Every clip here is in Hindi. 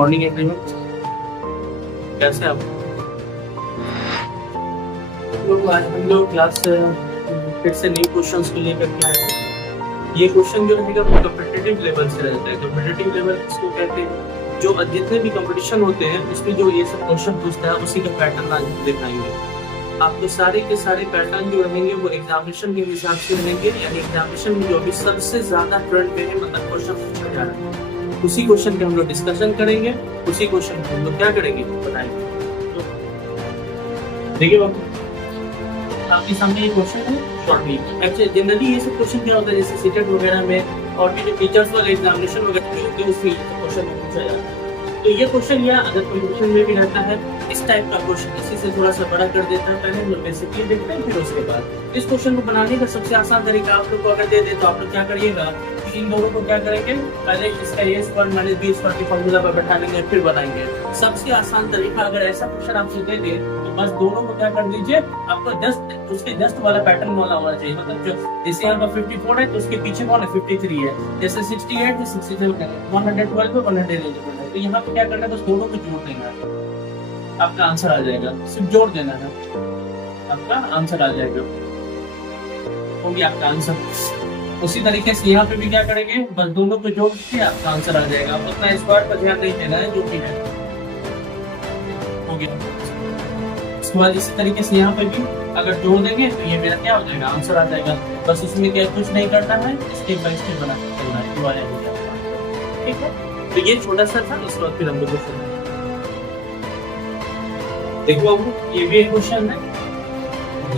मॉर्निंग एवरीवन, कैसे आप लोग? आज हम लोग क्लास फिर से न्यू क्वेश्चंस को लेकर के आए हैं। ये क्वेश्चन जो रहेगा वो कम्पिटिटिव लेवल से रहता है। कम्पिटिटिव लेवल इसको कहते हैं, जो जितने भी कंपटीशन होते हैं उसमें जो ये सब क्वेश्चन पूछता है उसी का पैटर्न आज हम दिखाएंगे। आपको सारे के सारे पैटर्न जो रहेंगे वो एग्जामिनेशन के हिसाब से रहेंगे, यानी एग्जामिनेशन में जो भी सबसे ज्यादा ट्रेंड पे है, मतलब क्वेश्चन पूछा जा रहा है, उसी क्वेश्चन के हम लोग डिस्कशन करेंगे, उसी क्वेश्चन को हम लोग क्या करेंगे बताएंगे। तो देखिए बाबू, आपके सामने ये क्वेश्चन है शॉर्टली। एक्चुअली जनरली ये सब क्वेश्चन क्या होता है, जैसे सीटेट वगैरह में और भी जो टीचर्स वाले एग्जामिनेशन वगैरह में होते हैं उसमें क्वेश्चन पूछा जाता है। तो ये क्वेश्चन या अदर क्वेश्चन में भी रहता है इस टाइप का क्वेश्चन, इसी से थोड़ा सा बड़ा कर देता है। पहले हम लोग बेसिकली देखते हैं, फिर उसके बाद इस क्वेश्चन को बनाने का सबसे आसान तरीका आप लोग को अगर दे दे तो आप लोग क्या करिएगा, इन दोनों को क्या करेंगे, पहले इसका a square minus b square के फॉर्मूला पर बैठा लेंगे, फिर बनाएंगे। सबसे आसान तरीका अगर ऐसा क्वेश्चन आपसे दे दे तो बस दोनों को क्या कर दीजिए, आपको जस्ट उसके जस्ट वाला पैटर्न वाला होना चाहिए। मतलब जो जैसे यहाँ पर 54 है तो उसके पीछे कौन है 53 है, जैसे 68 है 67 है, 112 है 111 है। तो यहाँ पे क्या करना है, बस दोनों को जोड़ देना है, आपका आंसर आ जाएगा। सिर्फ जोड़ देना है, आपका आंसर आ जाएगा, वो भी आपका आंसर। उसी तरीके से यहाँ पे भी क्या करेंगे, बस दोनों को जोड़ के आपका आंसर आ जाएगा। आप उतना स्क्वायर पर ध्यान नहीं देना है, जो भी है हो गया। इसके बाद इसी तरीके से यहाँ पे भी अगर जोड़ देंगे तो ये मेरा क्या हो जाएगा, आंसर आ जाएगा। बस इसमें क्या कुछ नहीं करना है, स्टेप बाय स्टेप बना के चलना है। ठीक है, तो ये छोटा सा था। इसके बाद फिर हम लोग देखो, ये भी एक क्वेश्चन है।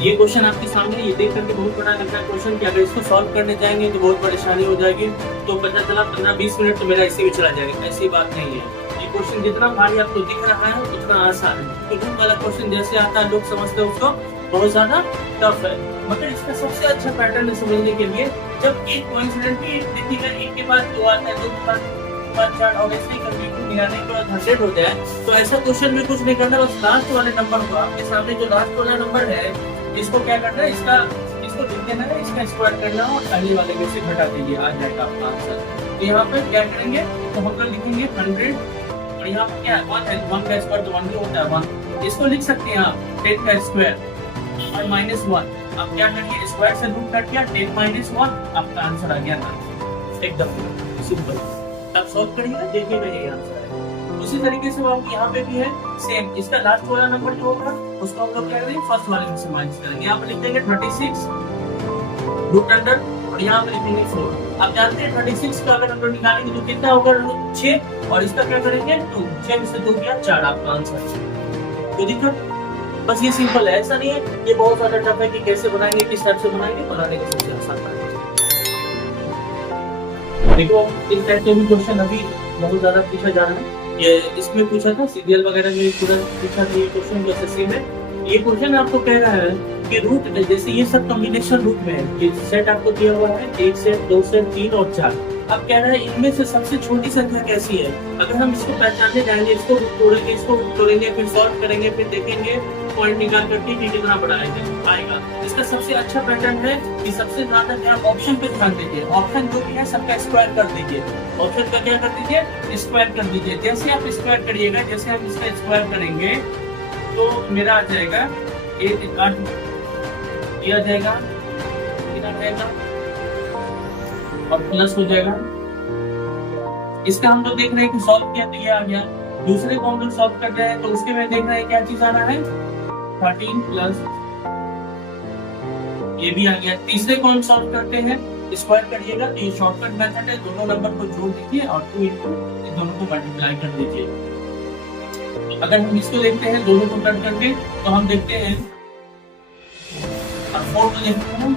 ये क्वेश्चन आपके सामने ये देख करके बहुत बड़ा लग रहा है क्वेश्चन कि अगर इसको सॉल्व करने जाएंगे तो बहुत परेशानी हो जाएगी, तो पता चला 15-20 मिनट तो मेरा इसी में चला जाएगा। ऐसी बात नहीं है। ये क्वेश्चन जितना भारी आपको दिख रहा है उतना आसान है। तो वाला क्वेश्चन जैसे आता है लोग समझते हैं उसको बहुत ज्यादा टफ है, मगर इसका सबसे अच्छा पैटर्न है समझने के लिए। जब एक कोइंसिडेंट भी दिखेगा, एक के बाद दो आता है, दो के बाद 5-4 और ऐसे ही करके मिलाने के बाद 100 हो जाए, तो ऐसा क्वेश्चन में कुछ नहीं करना। बस लास्ट वाले नंबर को, आपके सामने जो लास्ट वाला नंबर है, इसको क्या करना है, इसको लिख देना है, इसका स्क्वायर करना है और पहले वाले में से घटा दीजिए, आ जाएगा आपका आंसर। तो यहाँ पे क्या करेंगे, तो हम लोग लिखेंगे 100 और यहाँ पे क्या है 1 है, 1 का स्क्वायर तो 1 ही होता है 1। इसको लिख सकते हैं आप 10 का स्क्वायर और -1। आप क्या करिए, स्क्वायर से रूट कट किया, 10 - 1, आपका आंसर आ गया ना, एकदम सिंपल। आप सॉल्व करिए, देखिएगा ये आंसर है। उसी तरीके से आप यहाँ पे भी है सेम, इसका लास्ट वाला नंबर जो होगा उसको हम लोग क्या करेंगे, फर्स्ट वाले में से माइनस करेंगे। यहाँ पे लिख देंगे 36 रूट अंडर और यहाँ पे लिखेंगे 4। आप जानते हैं 36 का अगर हम लोग निकालेंगे तो कितना होगा, 6, और इसका क्या करेंगे 2, 6 में से 2 गया 4, आपका आंसर। तो दिक्कत बस ये सिंपल है, ऐसा नहीं है ये बहुत ज्यादा टफ है कि कैसे बनाएंगे, किस टाइप से बनाएंगे। बनाने का सबसे आसान है। देखो इस टाइप के भी क्वेश्चन अभी बहुत ज्यादा पूछा जा रहा है। ये इसमें पूछा था सीरियल वगैरह में पूरा पूछा था ये क्वेश्चन, एसएससी में ये क्वेश्चन आपको कह रहा है कि रूट, जैसे ये सब कॉम्बिनेशन रूट में है, ये सेट आपको दिया हुआ है 1 सेट 2 सेट 3 और 4। अब कह रहा है इनमें से सबसे छोटी संख्या कैसी है। अगर हम इसको पहचानने जाएंगे, इसको तोड़ेंगे, फिर सॉल्व करेंगे, फिर देखेंगे पॉइंट निकाल करके कि कितना बड़ा आएगा। इसका सबसे अच्छा पैटर्न है कि सबसे ज्यादा ध्यान ऑप्शन पे ध्यान दीजिए। ऑप्शन जो भी है सबका स्क्वायर कर दीजिए, ऑप्शन का क्या कर दीजिए, स्क्वायर कर दीजिए। जैसे आप स्क्वायर करिएगा, जैसे हम इसका स्क्वायर करेंगे तो मेरा आ जाएगा 8 ये आ जाएगा, और प्लस हो जाएगा। इसका हम लोग देख रहे हैं कि सॉल्व किया तो ये आ गया। दूसरे को हम लोग सॉल्व कर रहे हैं तो उसके में देख रहे हैं क्या चीज आ रहा है, 13 प्लस ये भी आ गया। तीसरे को हम सॉल्व करते हैं, स्क्वायर करिएगा तो ये शॉर्टकट मेथड है, दोनों नंबर को जोड़ दीजिए और 2 इंटू दोनों को मल्टीप्लाई कर दीजिए। अगर हम इसको देखते हैं दोनों को कट करके तो हम देखते हैं 4 को देखते हैं,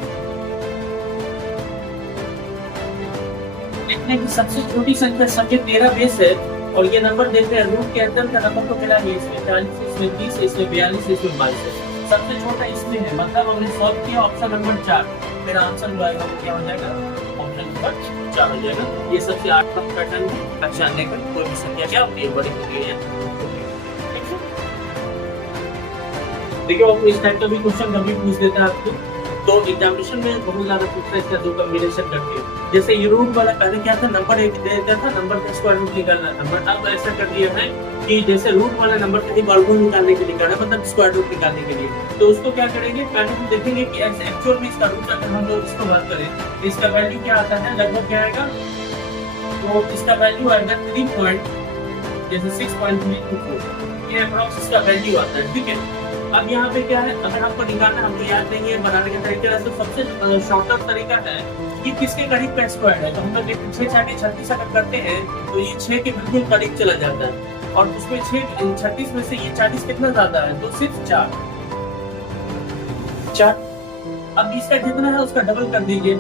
देखने की सबसे छोटी संख्या संख्या 13 बेस है और ये नंबर देखते हैं रूट के अंदर का नंबर तो मिला है, इसमें 40, इसमें 30, इसमें 42, इसमें 22 है। सबसे छोटा इसमें है, मतलब हमने सॉल्व किया ऑप्शन नंबर 4, मेरा आंसर जो आएगा वो क्या हो जाएगा, ऑप्शन नंबर 4 हो जाएगा। ये सबसे 8 नंबर पैटर्न है पहचानने का, कोई भी संख्या क्या होती है बड़ी होती है। देखिए आपको इस टाइप का भी क्वेश्चन कभी पूछ देता है आपको तो एग्जामिनेशन में बहुत ज्यादा पूछता है इसका दो कॉम्बिनेशन करके। जैसे ये रूट वाला पहले क्या था, नंबर एक दे देता था, नंबर का स्क्वायर रूट निकालना था, बट अब ऐसा कर दिया है कि जैसे रूट वाला नंबर का ही वर्गमूल निकालने के लिए करना, मतलब स्क्वायर रूट निकालने के लिए। तो उसको क्या करेंगे, पहले हम देखेंगे कि ऐसे एक्चुअल में इसका रूट अगर हम लोग इसको बात करें तो इसका वैल्यू क्या आता है, लगभग क्या आएगा, तो इसका वैल्यू आएगा 3 पॉइंट, जैसे 6.324, ये अप्रॉक्स इसका वैल्यू आता है, ठीक है। अब यहाँ पे क्या है, अगर आपको निकालना, हमको याद नहीं है बनाने का तरीका, तो सबसे शॉर्टर तरीका है कि किसके करीब का स्क्वायर है। तो हम लोग 6 6 36 अगर करते हैं तो ये 6 के बिल्कुल करीब चला जाता है, और उसमें 6 36 में से ये 40 कितना ज्यादा है, तो सिर्फ 4। अब इसका जितना है उसका डबल कर दीजिए,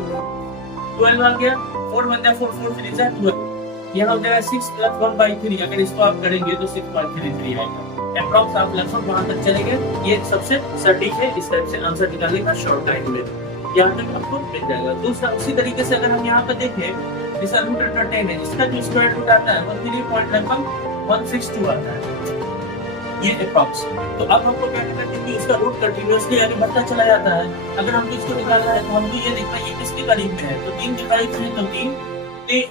12 आ गया, 4 बन गया, 4 4 3 जा 12, यहाँ हो जाएगा 6 + 1/3। अगर इसको आप करेंगे तो 6.33 आएगा अप्रॉक्स। आप लगभग वहां तक चलेंगे, ये सबसे सटीक है इस टाइप से आंसर निकालने का शॉर्ट टाइम में, यहाँ तक आपको मिल जाएगा। दूसरा उसी तरीके से अगर हम यहाँ पे देखें, इसका रूट 10 है, इसका जो स्क्वायर रूट आता है वो 3.162 आता है, ये अप्रॉक्स। तो अब हमको क्या करना है कि इसका रूट कंटिन्यूअसली आगे बढ़ता चला जाता है। अगर हमको इसको निकालना है तो हमको ये देखना है ये किसके करीब में है, तो 3 के करीब है, तो 3।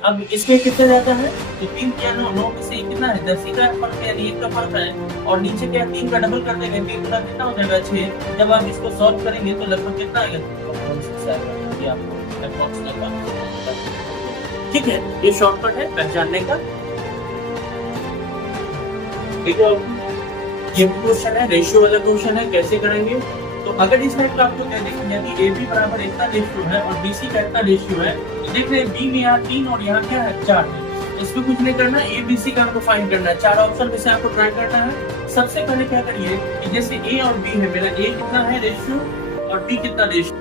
अब इसमें कितना जाता है, तो 3 क्या 9 में से कितना है, 10 का फर्क है, 1 का फर्क है, और नीचे क्या 3 का डबल कर देंगे, 3 गुना कितना हो जाएगा 6। जब आप इसको सॉल्व करेंगे तो लगभग कितना आएगा, ठीक है। ये शॉर्टकट है पहचानने का। देखो ये क्वेश्चन है, रेशियो वाला क्वेश्चन है, कैसे करेंगे। तो अगर इस टाइप का आपको क्या देखना है कि AB बराबर इतना रेशियो है और BC का इतना रेशियो है, तो देख रहे हैं B में यहाँ 3 और यहाँ क्या है 4 है, इसमें कुछ नहीं करना, ABC का आपको फाइंड करना है। 4 ऑप्शन में से आपको ट्राई करना है। सबसे पहले क्या करिए कि जैसे A और B है, मेरा A कितना है रेशियो और B कितना रेशियो,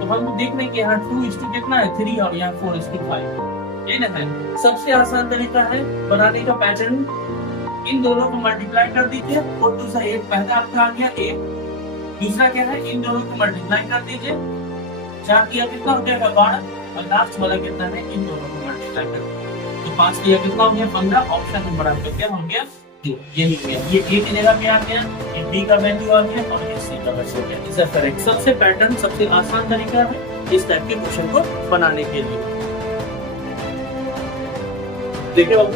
तो हम देख रहे हैं कि यहाँ 2:2 कितना है 3 और यहाँ 4:5, ये ना है। सबसे आसान तरीका है बनाने का पैटर्न, इन दोनों को मल्टीप्लाई कर दीजिए, और दूसरा एक पहला आपका आ गया 1, दूसरा क्या है इन दोनों को मल्टीप्लाई कर दीजिए, 4 किया कितना हो जाएगा 12, और लास्ट वाला कितना है इन दोनों को मल्टीप्लाई कर दीजिए, तो 5 किया कितना हो गया 15। ऑप्शन नंबर आपका क्या हो गया, ये हो गया, ये A की जगह पे आ गया, ये B का वैल्यू आ गया, और ये C का वैल्यू आ गया। Is correct. सबसे पैटर्न सबसे आसान तरीका है इस टाइप के क्वेश्चन को बनाने के लिए। देखिए बाबू,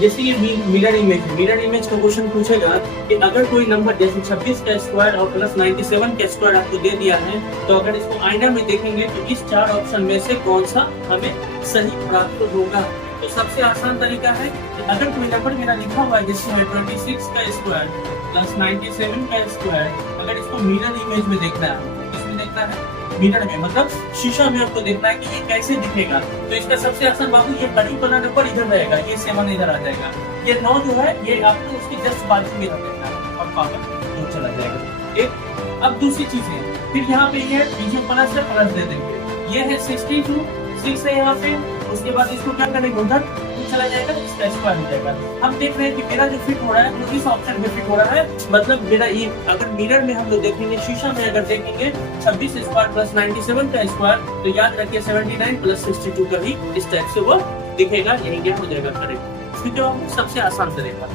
जैसे ये मिरर इमेज का क्वेश्चन पूछेगा कि अगर कोई नंबर जैसे 26 का स्क्वायर और प्लस 97 का स्क्वायर आपको दे दिया है, तो अगर इसको आईना में देखेंगे तो इस 4 ऑप्शन में से कौन सा हमें सही प्राप्त होगा। तो सबसे आसान तरीका है कि अगर कोई नंबर मेरा लिखा हुआ है जैसे 26 का स्क्वायर प्लस 97 का स्क्वायर, अगर इसको मिरर इमेज में देखना है, इसमें देखना है मिरर में, मतलब शीशा में आपको देखना है कि ये कैसे दिखेगा। तो इसका सबसे आसान बाबू, ये करीब वाला नंबर इधर रहेगा, ये 7 इधर आ जाएगा, ये 9 जो है ये आपको उसकी जस्ट बाजू में रख देना है और पावर 2 चला जाएगा। एक अब दूसरी चीज है, फिर यहाँ पे ये पीछे प्लस है, प्लस दे देंगे, ये है 62 6 है यहाँ पे, उसके बाद इसको क्या करेंगे उधर चला जाएगा, इसका स्क्वायर हो जाएगा। हम देख रहे हैं कि मेरा जो फिट हो रहा है वो इस ऑप्शन में फिट हो रहा है, मतलब मेरा ये अगर मिरर में हम लोग देखेंगे, शीशा में अगर देखेंगे 26 स्क्वायर प्लस 97 का स्क्वायर, तो याद रखिए 79 प्लस 62 का ही इस टाइप से वो दिखेगा, यही क्या हो जाएगा करेक्ट। फिर जो सबसे आसान तरीका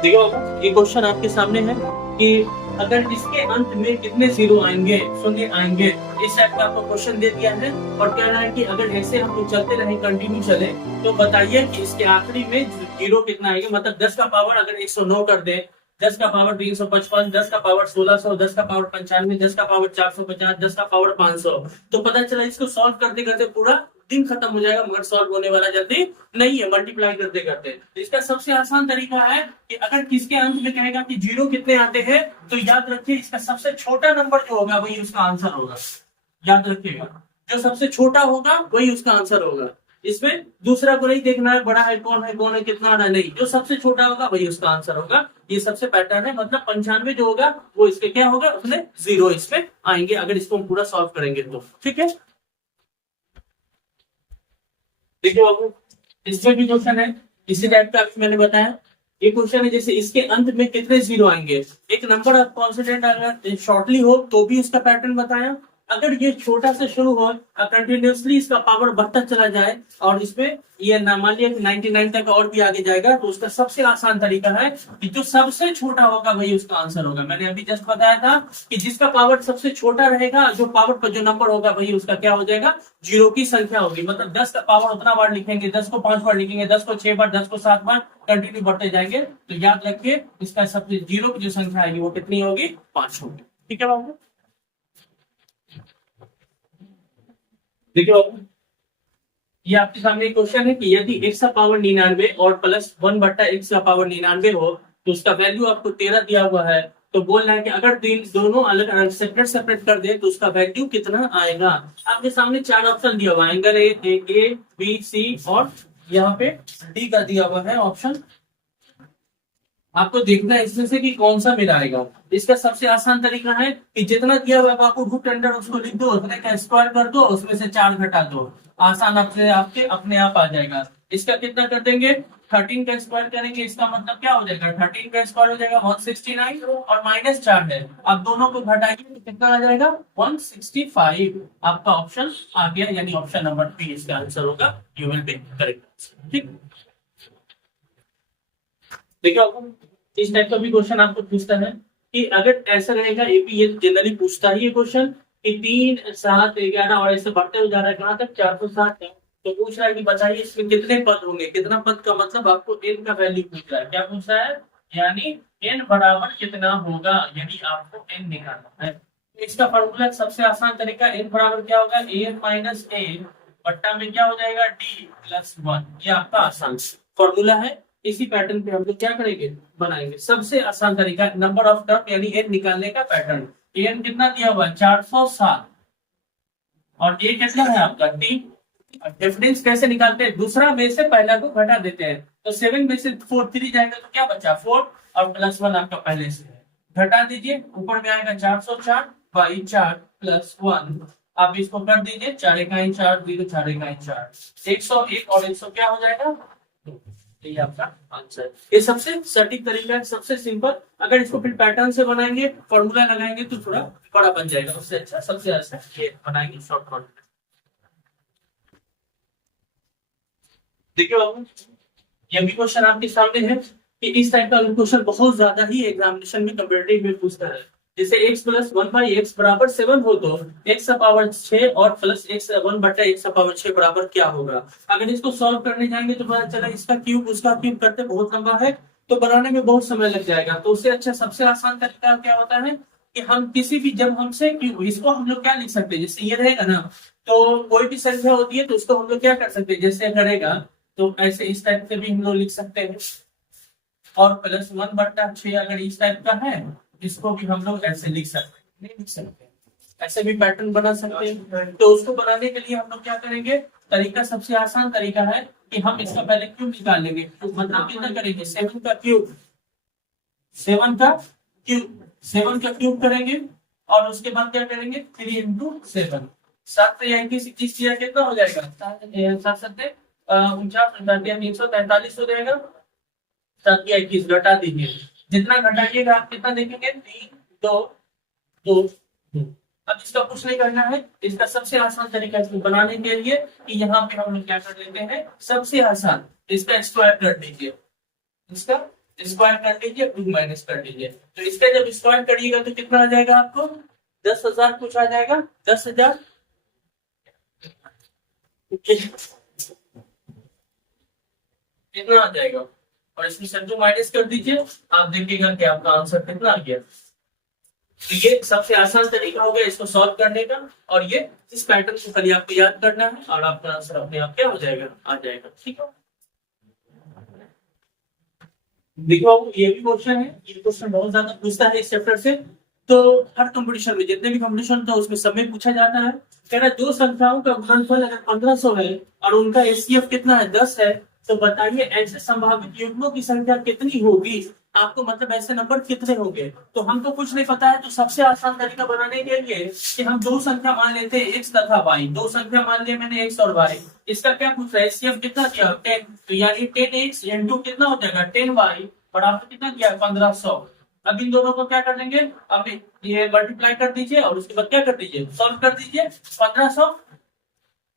देखो, ये क्वेश्चन आपके सामने है कि अगर इसके अंत में कितने जीरो आएंगे, शून्य आएंगे, इस टाइप का आपको क्वेश्चन दे दिया है, और कह रहा है कि अगर ऐसे हम लोग चलते रहे, कंटिन्यू चले, तो बताइए कि इसके आखिरी में जीरो कितना आएगा। मतलब 10 का पावर अगर 109 कर दे, 10 का पावर 355, 10 का पावर 1600, 10 का पावर 95, 10 का पावर 450, 10 का पावर 500, तो पता चला इसको सॉल्व करते करते पूरा दिन खत्म हो जाएगा, मगर सॉल्व होने वाला जल्दी नहीं है, मल्टीप्लाई करते करते। इसका सबसे आसान तरीका है कि अगर किसके अंत में कहेगा कि जीरो कितने आते हैं, तो याद रखिए इसका सबसे छोटा नंबर जो होगा वही उसका आंसर होगा। याद रखिएगा, जो सबसे छोटा होगा वही उसका आंसर होगा। इसमें दूसरा को नहीं देखना है बड़ा है कौन है कितना आ रहा है, नहीं, जो सबसे छोटा होगा वही उसका आंसर होगा। ये सबसे पैटर्न है, मतलब 95 जो होगा वो इसके क्या होगा, उसमें जीरो इसमें आएंगे अगर इसको हम पूरा सॉल्व करेंगे तो। ठीक है, देखिए बाबू, इसमें भी क्वेश्चन है इसी टाइप का मैंने बताया। ये क्वेश्चन है जैसे इसके अंत में कितने जीरो आएंगे, एक नंबर आप कॉन्स्टेंट अगर शॉर्टली हो तो भी इसका पैटर्न बताया, अगर ये छोटा से शुरू हो और कंटिन्यूसली इसका पावर बढ़ता चला जाए और इसमें ये मान लिया 99 तक और भी आगे जाएगा, तो उसका सबसे आसान तरीका है कि जो सबसे छोटा होगा वही उसका आंसर होगा। मैंने अभी जस्ट बताया था कि जिसका पावर सबसे छोटा रहेगा, जो पावर पर जो नंबर होगा वही उसका क्या हो जाएगा, जीरो की संख्या होगी। मतलब 10 का पावर उतना बार लिखेंगे, 10 को 5 बार लिखेंगे, 10 को 6 बार, 10 को 7 बार, कंटिन्यू बढ़ते जाएंगे। तो याद रखिए इसका सबसे जीरो की जो संख्या आएगी वो कितनी होगी, 5 होगी। ठीक है बाबू, देखिए बाबू ये आपके सामने एक क्वेश्चन है कि यदि x का पावर 99 और प्लस 1/x का पावर 99 हो तो उसका वैल्यू आपको 13 दिया हुआ है। तो बोल रहा है कि अगर दोनों अलग अलग सेपरेट कर दे तो उसका वैल्यू कितना आएगा। आपके सामने 4 ऑप्शन दिया हुआ है, एंगल ए बी सी और यहाँ पे डी का दिया हुआ है ऑप्शन। आपको देखना है इसमें से कि कौन सा मेरा आएगा। इसका सबसे आसान तरीका है कि जितना दिया हुआ है आपको रूट अंडर उसको लिख दो, उतने का स्क्वायर कर दो, उसमें से 4 घटा दो, आसान आपके अपने आप आ जाएगा। इसका कितना कर देंगे, 13 का स्क्वायर करेंगे, इसका मतलब क्या हो जाएगा, 13 का स्क्वायर हो जाएगा 169 और माइनस 4 है, अब दोनों को घटाएंगे तो कितना आ जाएगा 165। आपका ऑप्शन आ गया, यानी ऑप्शन नंबर बी इसका आंसर होगा, यू विल बी करेक्ट। ठीक, देखिए इस टाइप का भी क्वेश्चन आपको पूछता है कि अगर ऐसा रहेगा, एपी ये जनरली पूछता है ये क्वेश्चन कि 3 7 11 और ऐसे बढ़ते हुए जा रहा है कहां तक 460 है। तो पूछ रहा है कि बताइए इसमें कितने पद होंगे, कितना पद का मतलब आपको n का वैल्यू पूछ रहा है। क्या पूछ रहा है, यानी n बराबर कितना होगा, यानी आपको n निकालना है। तो इसका फॉर्मूला सबसे आसान तरीका, n बराबर क्या होगा, a माइनस a बट्टा में क्या हो जाएगा d प्लस 1। ये आपका आसान फॉर्मूला है। इसी पैटर्न पे हम लोग क्या करेंगे, बनाएंगे। सबसे आसान तरीका नंबर ऑफ टर्म यानी n निकालने का पैटर्न। n कितना दिया हुआ है 407 और a कितना है आपका d। डिफरेंस कैसे निकालते हैं, दूसरा में से पहला को घटा देते हैं। तो 7 में से 4 3 जाएगा तो क्या बचा 4 और प्लस 1 आपका पहले से है, घटा दीजिए, ऊपर में आएगा 404 बाई 4 प्लस 1। आप इसको कर दीजिए, 4 इकाई 4 0 4 इकाई 4 101 और 100 क्या हो जाएगा, ये आपका आंसर। ये सबसे सटीक तरीका है, सबसे सिंपल। अगर इसको फिर पैटर्न से बनाएंगे, फॉर्मूला लगाएंगे तो थोड़ा बड़ा बन जाएगा, उससे अच्छा सबसे अच्छा ये बनाएंगे शॉर्टकट। देखिए बाबू ये भी क्वेश्चन आपके सामने है कि इस टाइप का क्वेश्चन बहुत ज्यादा ही एग्जामिनेशन में कंपैरेटिव में पूछता है। जैसे x प्लस 1/x बराबर 7 हो तो x का पावर 6 और प्लस x 1/x का पावर 6 बराबर क्या होगा। अगर इसको सॉल्व करने जाएंगे तो पता चला इसका क्यूब उसका क्यूब करते बहुत लंबा है, तो बनाने में बहुत समय लग जाएगा। तो उससे अच्छा सबसे आसान तरीका क्या होता है कि हम किसी भी, जब हमसे क्यूब, इसको हम लोग क्या लिख सकते हैं, जैसे ये रहेगा ना, तो कोई भी संख्या होती है तो उसको हम लोग क्या कर सकते हैं, जैसे करेगा तो ऐसे इस टाइप से भी हम लोग लिख सकते हैं। और प्लस 1/6 अगर इस टाइप का है, इसको भी हम लोग ऐसे लिख सकते हैं, नहीं लिख सकते, ऐसे भी पैटर्न बना सकते हैं। तो उसको बनाने के लिए हम लोग क्या करेंगे, तरीका सबसे आसान तरीका है कि हम इसका पहले क्यूब निकाल लेंगे। तो मतलब कितना करेंगे, 7 का क्यूब, 7 का क्यूब करेंगे और उसके बाद क्या करेंगे 3 इंटू 7, 7 21 कितना हो जाएगा, 7 7 343 हो जाएगा, 7 21 घटा दीजिए, जितना घटाइएगा आप कितना देखेंगे 3 2 2। अब इसका कुछ नहीं करना है, इसका सबसे आसान तरीका इसको बनाने के लिए कि यहाँ पे हम लोग क्या कर लेते हैं, सबसे आसान इसका स्क्वायर कर दीजिए, इसका स्क्वायर कर दीजिए, 2 माइनस कर दीजिए। तो इसका जब स्क्वायर करिएगा तो कितना आ जाएगा आपको, 10,000 कुछ आ जाएगा, 10,000 कितना आ जाएगा, और इसमें से 2 माइनस कर दीजिए, आप देखिएगा कि आपका आंसर कितना आ गया। तो ये सबसे आसान तरीका हो गया इसको सॉल्व करने का, और ये इस पैटर्न को खाली आपको याद करना है और आपका आंसर अपने आप क्या हो जाएगा, आ जाएगा। ठीक है, देखो ये भी क्वेश्चन है, ये क्वेश्चन बहुत ज्यादा पूछता है इस चैप्टर से। तो हर कंपटीशन में, जितने भी कंपटीशन होता है उसमें सब में पूछा जाता है। कह रहा है दो संख्याओं का गुणनफल अगर 1500 है और उनका एचसीएफ कितना है 10 है, तो बताइए ऐसे संभावित युग्मों की संख्या कितनी होगी। आपको मतलब ऐसे नंबर कितने होंगे। तो हमको कुछ नहीं पता है, तो सबसे आसान तरीका बनाने के लिए कि हम दो संख्या मान लेते हैं x तथा y, दो संख्या मान लिया मैंने x और y। इसका क्या पूछ रहा है, एचसीएफ कितना दिया 10, तो यानी 10x इंटू कितना हो जाएगा 10y बराबर कितना दिया 1500। अब इन दोनों को क्या कर देंगे, अब ये मल्टीप्लाई कर दीजिए और उसके बाद क्या कर दीजिए, सॉल्व कर दीजिए। 1500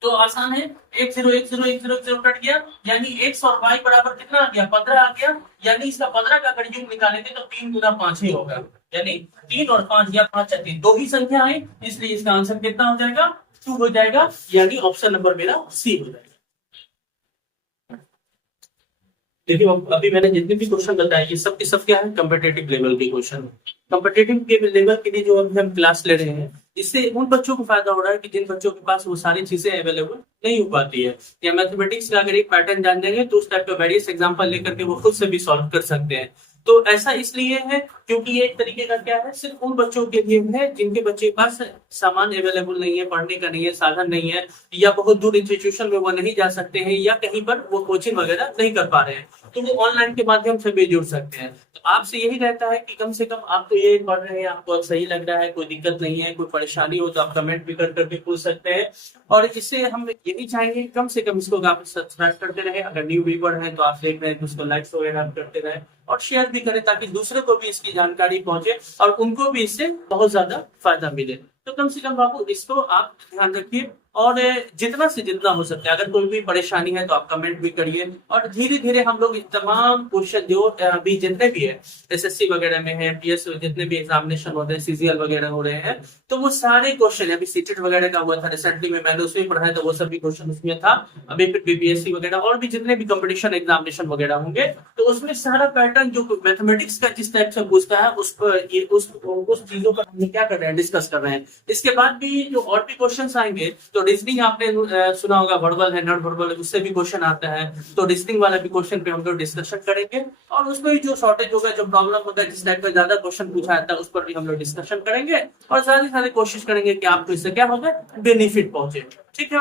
तो आसान है, एक जीरो एक जीरो एक जीरो एक जीरो कट गया, यानी एक्स और वाई बराबर कितना आ गया, 15 आ गया। यानी इसका 15 का अगर योग निकालेंगे तो 3 गुना 5 ही होगा, यानी 3 और 5 या 5 3 दो ही संख्या है, इसलिए इसका आंसर कितना हो जाएगा, 2 हो जाएगा, यानी ऑप्शन नंबर मेरा सी हो जाएगा। देखिए अभी मैंने जितने भी क्वेश्चन बताए ये सब के सब क्या है, कम्पिटेटिव लेवल के क्वेश्चन। कम्पिटेटिव लेवल के लिए जो अभी हम क्लास ले रहे हैं, इससे उन बच्चों को फायदा हो रहा है कि जिन बच्चों के पास वो सारी चीजें अवेलेबल नहीं हो पाती है, या मैथमेटिक्स का अगर एक पैटर्न जान जाएंगे तो उस टाइप का वेरियस एग्जांपल लेकर के वो खुद से भी सॉल्व कर सकते हैं। तो ऐसा इसलिए है क्योंकि ये एक तरीके का क्या है, सिर्फ उन बच्चों के लिए है जिनके बच्चे के पास सामान अवेलेबल नहीं है, पढ़ने का नहीं है, साधन नहीं है, या बहुत दूर इंस्टीट्यूशन में वो नहीं जा सकते हैं, या कहीं पर वो कोचिंग वगैरह नहीं कर पा रहे हैं, तो वो ऑनलाइन के माध्यम से भी जुड़ सकते हैं। तो आपसे यही रहता है कि कम से कम आप तो ये पढ़ रहे हैं, आपको सही लग रहा है, कोई दिक्कत नहीं है, कोई परेशानी हो तो आप कमेंट भी कर करके पूछ सकते हैं। और इससे हम यही चाहेंगे कम से कम इसको आप सब्सक्राइब करते रहे, अगर न्यू व्यूअर है तो आप देख रहे हैं तो उसको लाइक्स वगैरह करते रहे और शेयर भी करें, ताकि दूसरे को भी इसकी जानकारी पहुंचे और उनको भी इससे बहुत ज्यादा फायदा मिले। तो कम से कम बाबू इसको आप ध्यान रखिए, और जितना से जितना हो सकता है, अगर कोई भी परेशानी है तो आप कमेंट भी करिए, और धीरे धीरे हम लोग तमाम क्वेश्चन जो अभी जितने भी है एसएससी वगैरह में है, पीएस जितने भी एग्जामिनेशन होते हैं, सीजीएल वगैरह हो रहे हैं, तो वो सारे क्वेश्चन, अभी सीटेट वगैरह का हुआ था रिसेंटली में, मैंने उसमें पढ़ा है, तो वो सभी क्वेश्चन उसमें था। अभी फिर बीपीएससी वगैरह और भी जितने भी कंपटीशन एग्जामिनेशन वगैरह होंगे, तो उसमें सारा पैटर्न जो मैथमेटिक्स का जिस टाइप से पूछता है उस पर ये उस चीजों पर हम क्या कर रहे हैं, डिस्कस कर रहे हैं। इसके बाद भी जो और भी क्वेश्चन आएंगे, तो रीजनिंग आपने सुना होगा, वर्बल है, नॉन वर्बल है, उससे भी क्वेश्चन आता है, तो रीजनिंग वाला भी क्वेश्चन पे हम लोग डिस्कशन करेंगे, और उसमें भी जो शॉर्टेज होगा, जो प्रॉब्लम होता है, जिस टाइप का ज्यादा क्वेश्चन पूछा जाता है, उस पर भी हम लोग डिस्कशन करेंगे, और सारी सारी कोशिश करेंगे कि आपको इससे क्या होगा, बेनिफिट पहुंचे। ठीक है।